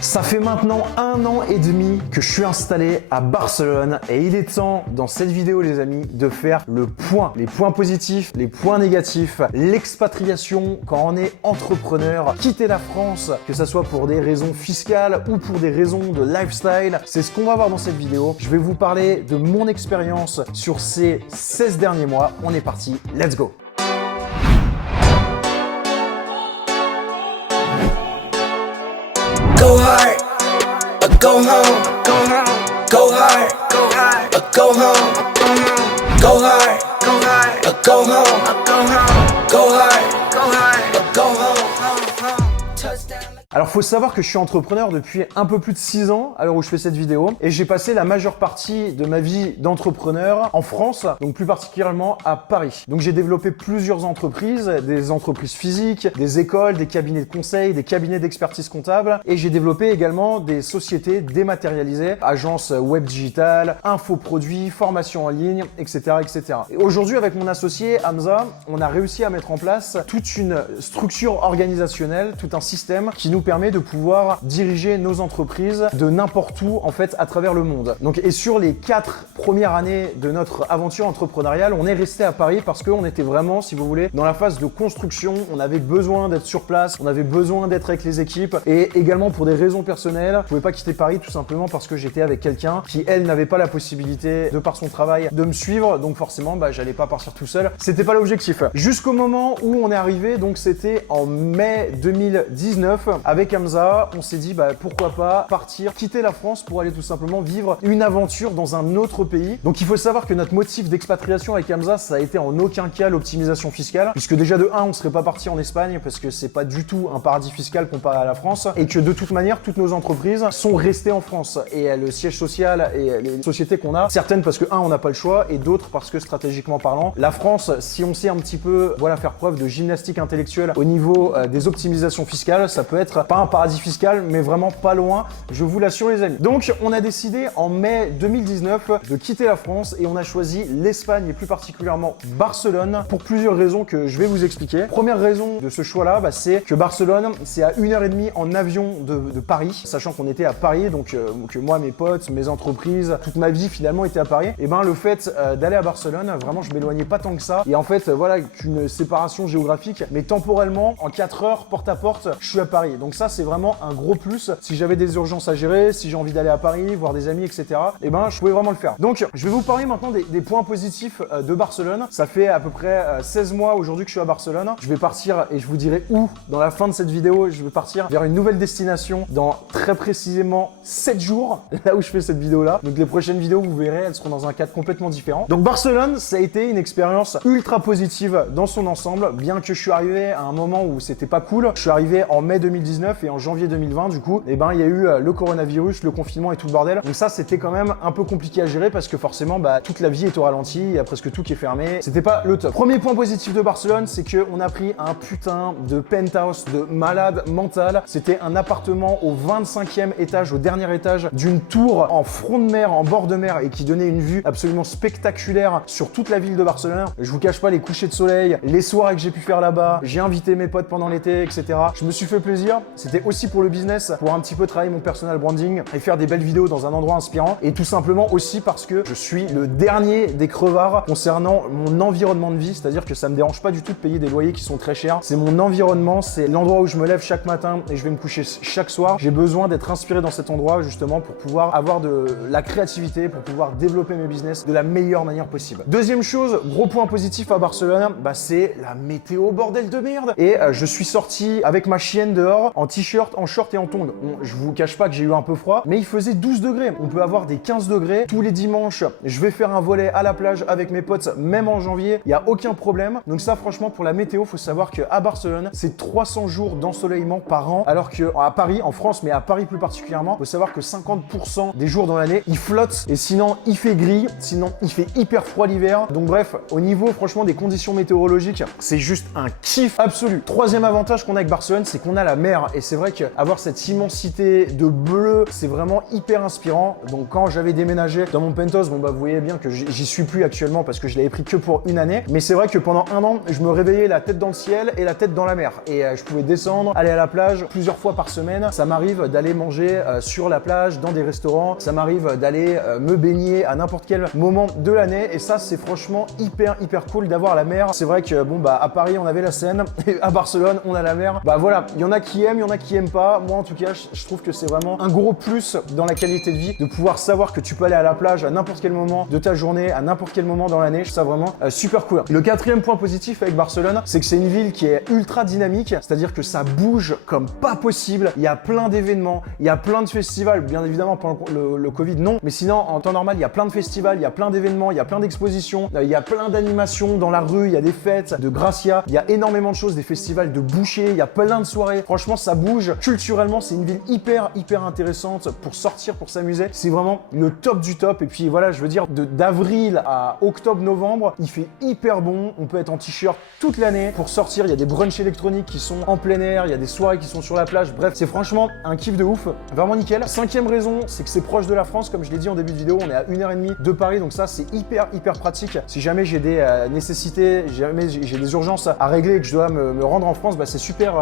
Ça fait maintenant 1 an et demi que je suis installé à Barcelone et il est temps dans cette vidéo les amis de faire le point, les points positifs, les points négatifs, l'expatriation quand on est entrepreneur, quitter la France, que ça soit pour des raisons fiscales ou pour des raisons de lifestyle, c'est ce qu'on va voir dans cette vidéo. Je vais vous parler de mon expérience sur ces 16 derniers mois. On est parti, let's go! Go hard, or go home, go home, go hard, go hard, or go home, go hard, go hard, or go home, go hard, go hard, or go home, touchdown. Alors faut savoir que je suis entrepreneur depuis un peu plus de 6 ans à l'heure où je fais cette vidéo et j'ai passé la majeure partie de ma vie d'entrepreneur en France, donc plus particulièrement à Paris. Donc j'ai développé plusieurs entreprises, des entreprises physiques, des écoles, des cabinets de conseil, des cabinets d'expertise comptable et j'ai développé également des sociétés dématérialisées, agences web digitales, infoproduits, formations en ligne, etc. etc. Et aujourd'hui avec mon associé Hamza, on a réussi à mettre en place toute une structure organisationnelle, tout un système qui nous permet de pouvoir diriger nos entreprises de n'importe où en fait à travers le monde. Donc et sur les 4 premières années de notre aventure entrepreneuriale, on est resté à Paris parce qu'on était vraiment, si vous voulez, dans la phase de construction. On avait besoin d'être sur place, on avait besoin d'être avec les équipes et également pour des raisons personnelles, je pouvais pas quitter Paris tout simplement parce que j'étais avec quelqu'un qui elle n'avait pas la possibilité de par son travail de me suivre, donc forcément j'allais pas partir tout seul. C'était pas l'objectif. Jusqu'au moment où on est arrivé, donc c'était en mai 2019. Avec Hamza, on s'est dit pourquoi pas partir, quitter la France pour aller tout simplement vivre une aventure dans un autre pays. Donc il faut savoir que notre motif d'expatriation avec Hamza, ça a été en aucun cas l'optimisation fiscale, puisque déjà de 1, on serait pas parti en Espagne parce que c'est pas du tout un paradis fiscal comparé à la France et que de toute manière, toutes nos entreprises sont restées en France et le siège social et les sociétés qu'on a, certaines parce que on n'a pas le choix et d'autres parce que stratégiquement parlant, la France, si on sait un petit peu faire preuve de gymnastique intellectuelle au niveau des optimisations fiscales, ça peut être pas un paradis fiscal, mais vraiment pas loin, je vous l'assure les amis. Donc on a décidé en mai 2019 de quitter la France et on a choisi l'Espagne et plus particulièrement Barcelone pour plusieurs raisons que je vais vous expliquer. Première raison de ce choix-là, c'est que Barcelone, c'est à 1h30 en avion de Paris, sachant qu'on était à Paris, donc que moi, mes potes, mes entreprises, toute ma vie finalement était à Paris. Et le fait d'aller à Barcelone, vraiment je m'éloignais pas tant que ça. Et en fait, qu'une séparation géographique, mais temporellement, en 4 heures, porte à porte, je suis à Paris. Donc ça, c'est vraiment un gros plus. Si j'avais des urgences à gérer, si j'ai envie d'aller à Paris, voir des amis, etc., je pouvais vraiment le faire. Donc, je vais vous parler maintenant des points positifs de Barcelone. Ça fait à peu près 16 mois aujourd'hui que je suis à Barcelone. Je vais partir et je vous dirai où dans la fin de cette vidéo. Je vais partir vers une nouvelle destination dans très précisément 7 jours, là où je fais cette vidéo-là. Donc, les prochaines vidéos, vous verrez, elles seront dans un cadre complètement différent. Donc, Barcelone, ça a été une expérience ultra positive dans son ensemble, bien que je suis arrivé à un moment où c'était pas cool. Je suis arrivé en mai 2019 et en janvier 2020 du coup, il y a eu le coronavirus, le confinement et tout le bordel. Donc ça, c'était quand même un peu compliqué à gérer parce que forcément, toute la vie est au ralenti, il y a presque tout qui est fermé. C'était pas le top. Premier point positif de Barcelone, c'est qu'on a pris un putain de penthouse de malade mental. C'était un appartement au 25e étage, au dernier étage d'une tour en front de mer, en bord de mer et qui donnait une vue absolument spectaculaire sur toute la ville de Barcelone. Je vous cache pas les couchers de soleil, les soirées que j'ai pu faire là-bas. J'ai invité mes potes pendant l'été, etc. Je me suis fait plaisir. C'était aussi pour le business, pour un petit peu travailler mon personal branding et faire des belles vidéos dans un endroit inspirant et tout simplement aussi parce que je suis le dernier des crevards concernant mon environnement de vie, c'est-à-dire que ça me dérange pas du tout de payer des loyers qui sont très chers. C'est mon environnement, c'est l'endroit où je me lève chaque matin et je vais me coucher chaque soir. J'ai besoin d'être inspiré dans cet endroit justement pour pouvoir avoir de la créativité, pour pouvoir développer mes business de la meilleure manière possible. Deuxième chose, gros point positif à Barcelone, c'est la météo bordel de merde. Et je suis sorti avec ma chienne dehors en t-shirt, en short et en tongs. Je vous cache pas que j'ai eu un peu froid, mais il faisait 12 degrés. On peut avoir des 15 degrés. Tous les dimanches, je vais faire un volley à la plage avec mes potes, même en janvier. Il n'y a aucun problème. Donc ça, franchement, pour la météo, faut savoir qu'à Barcelone, c'est 300 jours d'ensoleillement par an, alors qu'à Paris, en France, mais à Paris plus particulièrement, faut savoir que 50% des jours dans l'année, il flotte et sinon, il fait gris, sinon, il fait hyper froid l'hiver. Donc bref, au niveau, franchement, des conditions météorologiques, c'est juste un kiff absolu. Troisième avantage qu'on a avec Barcelone, c'est qu'on a la mer. et c'est vrai qu'avoir cette immensité de bleu, c'est vraiment hyper inspirant. Donc quand j'avais déménagé dans mon penthouse, bon bah vous voyez bien que j'y suis plus actuellement parce que je l'avais pris que pour une année, mais c'est vrai que pendant un an, je me réveillais la tête dans le ciel et la tête dans la mer, et je pouvais descendre, aller à la plage plusieurs fois par semaine. Ça m'arrive d'aller manger sur la plage, dans des restaurants, ça m'arrive d'aller me baigner à n'importe quel moment de l'année, et ça c'est franchement hyper cool d'avoir la mer. C'est vrai que bon bah à Paris on avait la Seine, et à Barcelone on a la mer. Bah voilà, il y en a qui aiment, il y en a qui aiment pas. Moi en tout cas, je trouve que c'est vraiment un gros plus dans la qualité de vie de pouvoir savoir que tu peux aller à la plage à n'importe quel moment de ta journée, à n'importe quel moment dans l'année. Je trouve ça vraiment super cool. Le quatrième point positif avec Barcelone, c'est que c'est une ville qui est ultra dynamique, c'est-à-dire que ça bouge comme pas possible. Il y a plein d'événements, il y a plein de festivals, bien évidemment pendant le Covid non, mais sinon en temps normal il y a plein de festivals, il y a plein d'événements, il y a plein d'expositions, il y a plein d'animations dans la rue, il y a des fêtes de Gracia, il y a énormément de choses, des festivals de bouchers, il y a plein de soirées. Franchement ça bouge. Culturellement c'est une ville hyper intéressante pour sortir, pour s'amuser. C'est vraiment le top du top. Et puis voilà, je veux dire, d'avril à octobre-novembre, il fait hyper bon. On peut être en t-shirt toute l'année pour sortir. Il y a des brunchs électroniques qui sont en plein air, il y a des soirées qui sont sur la plage. Bref, c'est franchement un kiff de ouf. Vraiment nickel. Cinquième raison, c'est que c'est proche de la France. Comme je l'ai dit en début de vidéo, on est à 1h30 de Paris. Donc ça, c'est hyper pratique. Si jamais j'ai des nécessités, jamais j'ai des urgences à régler et que je dois me rendre en France, bah c'est super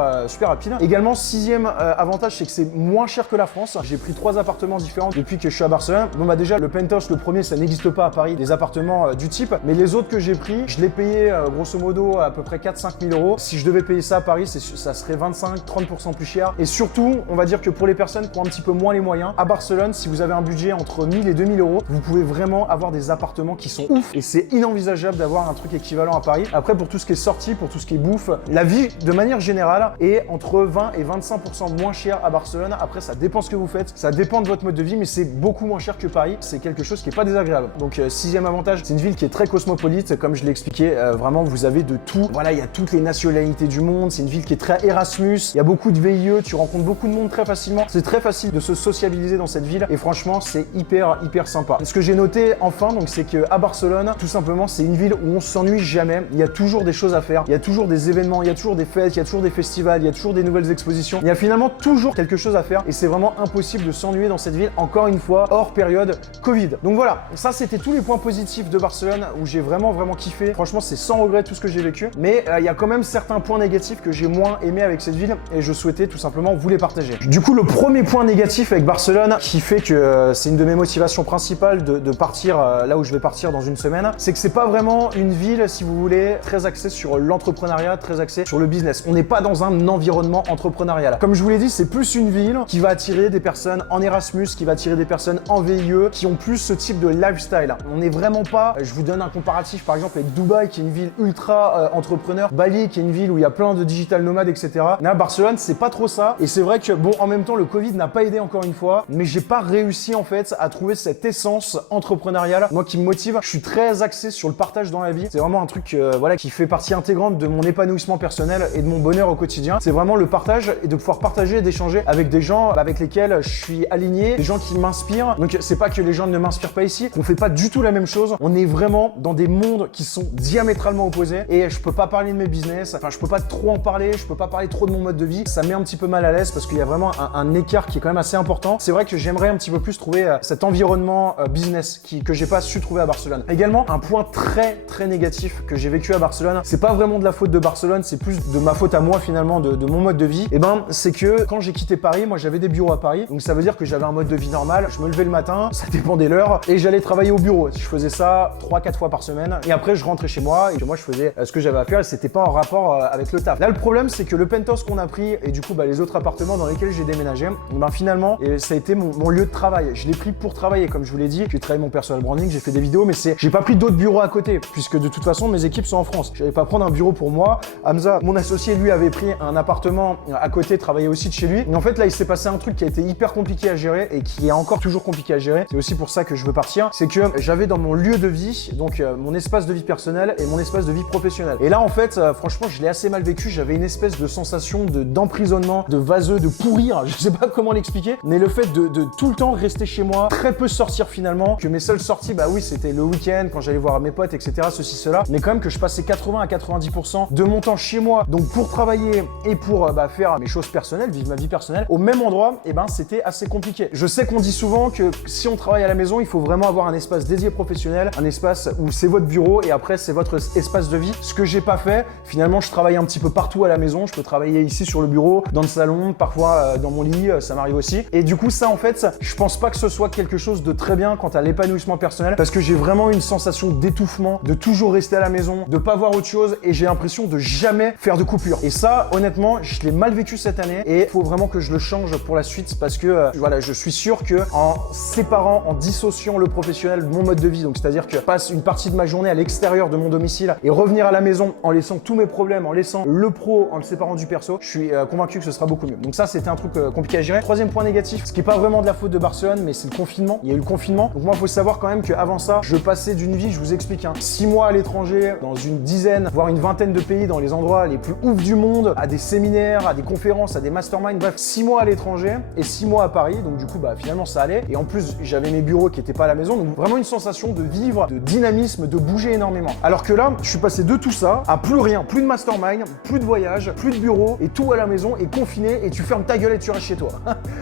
rapide. Également, sixième avantage, c'est que c'est moins cher que la France. J'ai pris 3 appartements différents depuis que je suis à Barcelone. Bon bah déjà le penthouse, le premier, ça n'existe pas à Paris, des appartements du type, mais les autres que j'ai pris, je l'ai payé grosso modo à peu près 4-5 000 euros. Si je devais payer ça à Paris, ça serait 25-30% plus cher. Et surtout, on va dire que pour les personnes qui ont un petit peu moins les moyens, à Barcelone, si vous avez un budget entre 1000 et 2000 euros, vous pouvez vraiment avoir des appartements qui sont ouf, et c'est inenvisageable d'avoir un truc équivalent à Paris. Après, pour tout ce qui est sortie, pour tout ce qui est bouffe, la vie de manière générale est entre 20 et 25% moins cher à Barcelone. Après, ça dépend ce que vous faites, ça dépend de votre mode de vie, mais c'est beaucoup moins cher que Paris. C'est quelque chose qui est pas désagréable. Donc sixième avantage, c'est une ville qui est très cosmopolite, comme je l'ai expliqué. Vraiment, vous avez de tout. Voilà, il y a toutes les nationalités du monde. C'est une ville qui est très Erasmus. Il y a beaucoup de VIE. Tu rencontres beaucoup de monde très facilement. C'est très facile de se sociabiliser dans cette ville. Et franchement, c'est hyper sympa. Ce que j'ai noté enfin, donc, c'est que à Barcelone, tout simplement, c'est une ville où on s'ennuie jamais. Il y a toujours des choses à faire. Il y a toujours des événements. Il y a toujours des fêtes. Il y a toujours des festivals. Il y a toujours des nouvelles expositions. Il y a finalement toujours quelque chose à faire. Et c'est vraiment impossible de s'ennuyer dans cette ville. Encore une fois, hors période Covid. Donc voilà, ça c'était tous les points positifs de Barcelone où j'ai vraiment kiffé. Franchement, c'est sans regret tout ce que j'ai vécu. Mais il y a quand même certains points négatifs que j'ai moins aimé avec cette ville et je souhaitais tout simplement vous les partager. Du coup, le premier point négatif avec Barcelone qui fait que c'est une de mes motivations principales de partir là où je vais partir dans une semaine, c'est que c'est pas vraiment une ville, si vous voulez, très axée sur l'entrepreneuriat, très axée sur le business. On n'est pas dans un environnement entrepreneurial. Comme je vous l'ai dit, c'est plus une ville qui va attirer des personnes en Erasmus, qui va attirer des personnes en VIE, qui ont plus ce type de lifestyle. On n'est vraiment pas, je vous donne un comparatif par exemple avec Dubaï qui est une ville ultra entrepreneur, Bali qui est une ville où il y a plein de digital nomades, etc. Là, Barcelone, c'est pas trop ça. Et c'est vrai que bon, en même temps, le Covid n'a pas aidé encore une fois, mais j'ai pas réussi en fait à trouver cette essence entrepreneuriale, moi qui me motive. Je suis très axé sur le partage dans la vie. C'est vraiment un truc voilà, qui fait partie intégrante de mon épanouissement personnel et de mon bonheur au quotidien. C'est vraiment le partage et de pouvoir partager et d'échanger avec des gens avec lesquels je suis aligné, des gens qui m'inspirent. Donc c'est pas que les gens ne m'inspirent pas ici, on fait pas du tout la même chose. On est vraiment dans des mondes qui sont diamétralement opposés et je peux pas parler de mes business, enfin je peux pas trop en parler, je peux pas parler trop de mon mode de vie. Ça met un petit peu mal à l'aise parce qu'il y a vraiment un écart qui est quand même assez important. C'est vrai que j'aimerais un petit peu plus trouver cet environnement business que j'ai pas su trouver à Barcelone. Également, un point très négatif que j'ai vécu à Barcelone, c'est pas vraiment de la faute de Barcelone, c'est plus de ma faute à moi finalement, de mon mode de vie. Et ben, c'est que quand j'ai quitté Paris, moi j'avais des bureaux à Paris, donc ça veut dire que j'avais un mode de vie normal. Je me levais le matin, ça dépendait l'heure, et j'allais travailler au bureau. Je faisais ça 3-4 fois par semaine, et après je rentrais chez moi, et moi je faisais ce que j'avais à faire, et c'était pas en rapport avec le taf. Là, le problème, c'est que le penthouse qu'on a pris, et du coup les autres appartements dans lesquels j'ai déménagé, ben finalement, ça a été mon lieu de travail. Je l'ai pris pour travailler, comme je vous l'ai dit. J'ai travaillé mon personal branding, j'ai fait des vidéos, mais j'ai pas pris d'autres bureaux à côté, puisque de toute façon mes équipes sont en France. Je n'allais pas prendre un bureau pour moi. Hamza, mon associé, lui avait pris un appartement à côté, travaillait aussi de chez lui. Et en fait là, il s'est passé un truc qui a été hyper compliqué à gérer et qui est encore toujours compliqué à gérer. C'est aussi pour ça que je veux partir. C'est que j'avais dans mon lieu de vie, donc mon espace de vie personnelle et mon espace de vie professionnelle. Et là en fait, franchement, je l'ai assez mal vécu. J'avais une espèce de sensation d'emprisonnement, de vaseux, de pourrir. Je sais pas comment l'expliquer, mais le fait de tout le temps rester chez moi, très peu sortir finalement, que mes seules sorties, bah oui, c'était le week-end quand j'allais voir mes potes, etc. Ceci, cela. Mais quand même que je passais 80 à 90% de mon temps chez moi, donc pour travailler et pour faire faire mes choses personnelles, vivre ma vie personnelle, au même endroit, et ben c'était assez compliqué. Je sais qu'on dit souvent que si on travaille à la maison, il faut vraiment avoir un espace dédié professionnel, un espace où c'est votre bureau et après c'est votre espace de vie. Ce que j'ai pas fait, finalement je travaille un petit peu partout à la maison, je peux travailler ici sur le bureau, dans le salon, parfois dans mon lit, ça m'arrive aussi. Et du coup ça en fait, je pense pas que ce soit quelque chose de très bien quant à l'épanouissement personnel parce que j'ai vraiment une sensation d'étouffement, de toujours rester à la maison, de pas voir autre chose et j'ai l'impression de jamais faire de coupure. Et ça, honnêtement, je l'ai mal vécu cette année et il faut vraiment que je le change pour la suite parce que voilà, je suis sûr que en séparant, en dissociant le professionnel de mon mode de vie, donc c'est-à-dire que je passe une partie de ma journée à l'extérieur de mon domicile et revenir à la maison en laissant tous mes problèmes, en laissant le pro, en le séparant du perso, je suis convaincu que ce sera beaucoup mieux. Donc ça, c'était un truc compliqué à gérer. Troisième point négatif, ce qui est pas vraiment de la faute de Barcelone, mais c'est le confinement. Il y a eu le confinement. Donc moi, il faut savoir quand même qu'avant ça, je passais d'une vie, je vous explique, 6 mois à l'étranger, dans une dizaine, voire une vingtaine de pays, dans les endroits les plus ouf du monde, à des séminaires, à des conférences, à des masterminds, bref, 6 mois à l'étranger et 6 mois à Paris. Donc du coup, finalement, ça allait. Et en plus, j'avais mes bureaux qui n'étaient pas à la maison. Donc vraiment une sensation de vivre, de dynamisme, de bouger énormément. Alors que là, je suis passé de tout ça à plus rien, plus de mastermind, plus de voyage, plus de bureau et tout à la maison et confiné et tu fermes ta gueule et tu restes chez toi.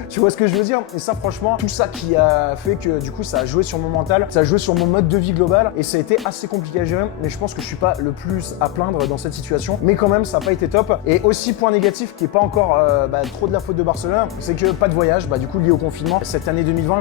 Tu vois ce que je veux dire? Et ça, franchement, tout ça qui a fait que du coup, ça a joué sur mon mental, ça a joué sur mon mode de vie global et ça a été assez compliqué à gérer. Mais je pense que je suis pas le plus à plaindre dans cette situation. Mais quand même, ça n'a pas été top. Et aussi, point négatif qui est pas encore trop de la faute de Barcelone, c'est que pas de voyage, du coup, lié au confinement. Cette année 2020,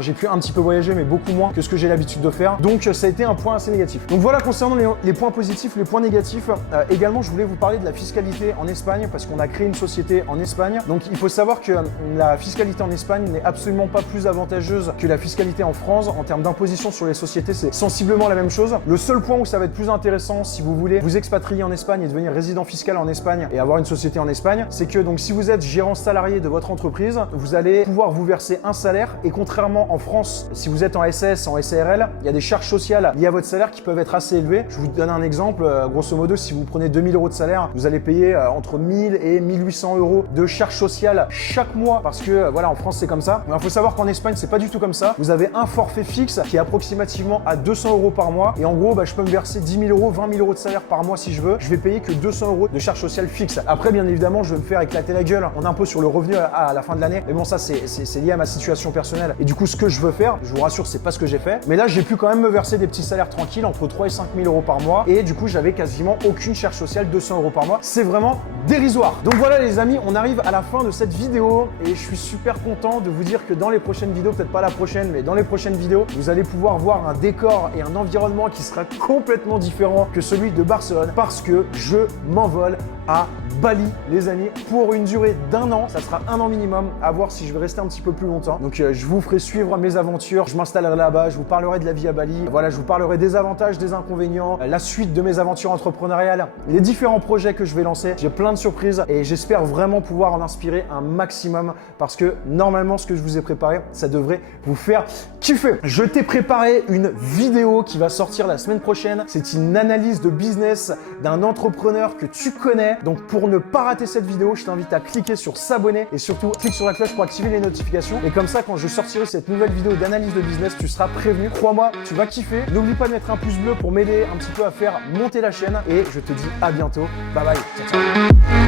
j'ai pu un petit peu voyager, mais beaucoup moins que ce que j'ai l'habitude de faire. Donc, ça a été un point assez négatif. Donc voilà, concernant les points positifs, les points négatifs. Également, je voulais vous parler de la fiscalité en Espagne parce qu'on a créé une société en Espagne. Donc, il faut savoir que la fiscalité en Espagne n'est absolument pas plus avantageuse que la fiscalité en France. En termes d'imposition sur les sociétés, c'est sensiblement la même chose. Le seul point où ça va être plus intéressant si vous voulez vous expatrier en Espagne et devenir résident fiscal en Espagne et avoir une société en Espagne, c'est que donc si vous êtes gérant salarié de votre entreprise, vous allez pouvoir vous verser un salaire et contrairement en France, si vous êtes en SS, en SARL, il y a des charges sociales liées à votre salaire qui peuvent être assez élevées. Je vous donne un exemple, grosso modo, si vous prenez 2000 € de salaire, vous allez payer entre 1000 et 1800 € de charges sociales chaque mois parce que voilà, en France c'est comme ça. Mais il faut savoir qu'en Espagne c'est pas du tout comme ça. Vous avez un forfait fixe qui est approximativement à 200 € par mois et en gros je peux me verser 10 000 €, 20 000 € de salaire par mois si je veux. Je vais payer que 200 € de charges sociales fixes. Après bien évidemment je vais me faire éclater la gueule en impôt sur le revenu à la fin de l'année. Mais bon ça c'est lié à ma situation personnelle et du coup ce que je veux faire, je vous rassure c'est pas ce que j'ai fait. Mais là j'ai pu quand même me verser des petits salaires tranquilles entre 3 et 5 000 € par mois et du coup j'avais quasiment aucune charge sociale, 200 € par mois. C'est vraiment dérisoire. Donc voilà les amis, on arrive à la fin de cette vidéo et je suis super content de vous dire que dans les prochaines vidéos, peut-être pas la prochaine, mais dans les prochaines vidéos, vous allez pouvoir voir un décor et un environnement qui sera complètement différent que celui de Barcelone parce que je m'envole à Bali, les amis, pour une durée d'1 an. Ça sera 1 an minimum, à voir si je vais rester un petit peu plus longtemps. Donc je vous ferai suivre mes aventures, je m'installerai là-bas, je vous parlerai de la vie à Bali. Voilà, je vous parlerai des avantages, des inconvénients, la suite de mes aventures entrepreneuriales, les différents projets que je vais lancer. J'ai plein de surprises et j'espère vraiment pouvoir en inspirer un maximum parce que normalement, ce que je vous ai préparé, ça devrait vous faire kiffer. Je t'ai préparé une vidéo qui va sortir la semaine prochaine. C'est une analyse de business d'un entrepreneur que tu connais. Donc pour ne pas rater cette vidéo, je t'invite à cliquer sur s'abonner et surtout clique sur la cloche pour activer les notifications. Et comme ça, quand je sortirai cette nouvelle vidéo d'analyse de business, tu seras prévenu. Crois-moi, tu vas kiffer. N'oublie pas de mettre un pouce bleu pour m'aider un petit peu à faire monter la chaîne. Et je te dis à bientôt. Bye bye. Ciao, ciao.